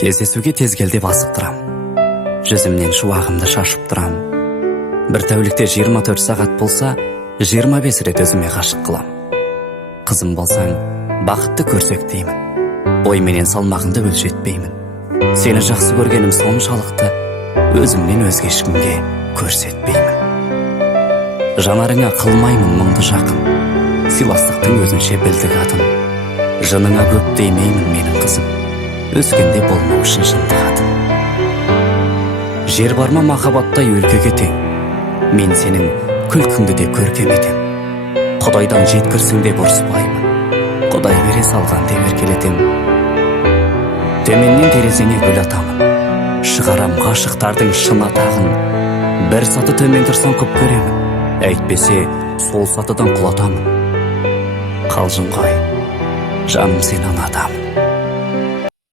Кездесуге тез кел деп асықтырам. Жүзімнен шуағымды шашып тұрам. Бір тәулікте 24 сағат болса, 25 рет өзіме ғашық қылам. Қызым болсаң, бақытты көрсек деймін. Бойменен салмағынды өлшетпеймін. Сені жақсы көргенім соншалықты, өзімнен өзге ешкімге көрсетпеймін. Жанарыңа қылмаймын мұңды жақын. Сыйластықтың өзінше білдік атын. Жыныңа көп деймеймін менің қызым. Өскенде болмау үшін шындық атын. Жер барма махаббаттай өлкеге тең. Мен сенің күлкіңді де көркем етем. Құдайдан жеткірсің деп ұрыспаймын. Құдай бере салған деп еркелетем. Төменнен терезеңе гүл атамын. Шығарам ғашықтардың шын атағын. Бір саты төмен тұрсаң көп көремін. Әйтпесе сол сатыдан құлатамын. Қалжың ғой, жаным сені ұнатамын.